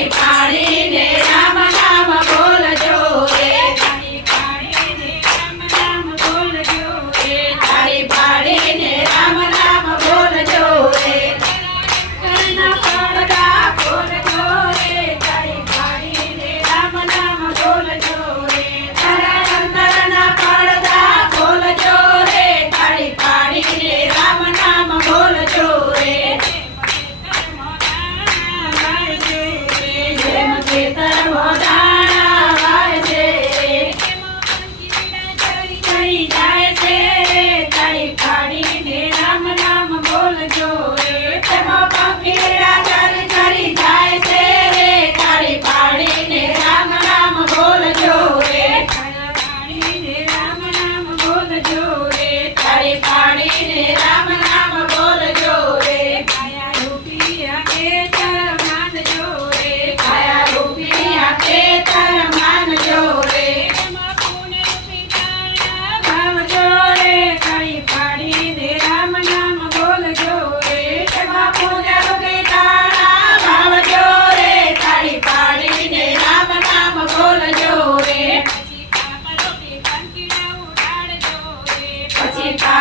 everybody.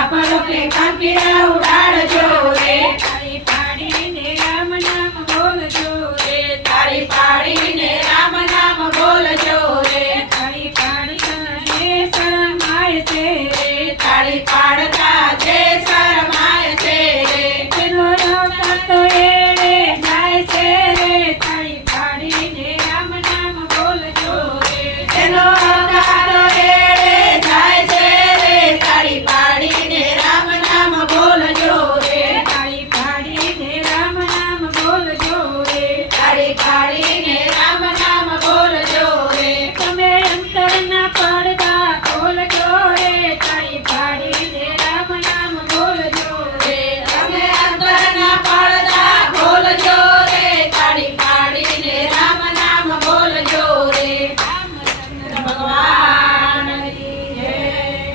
Tapa los que están tirados.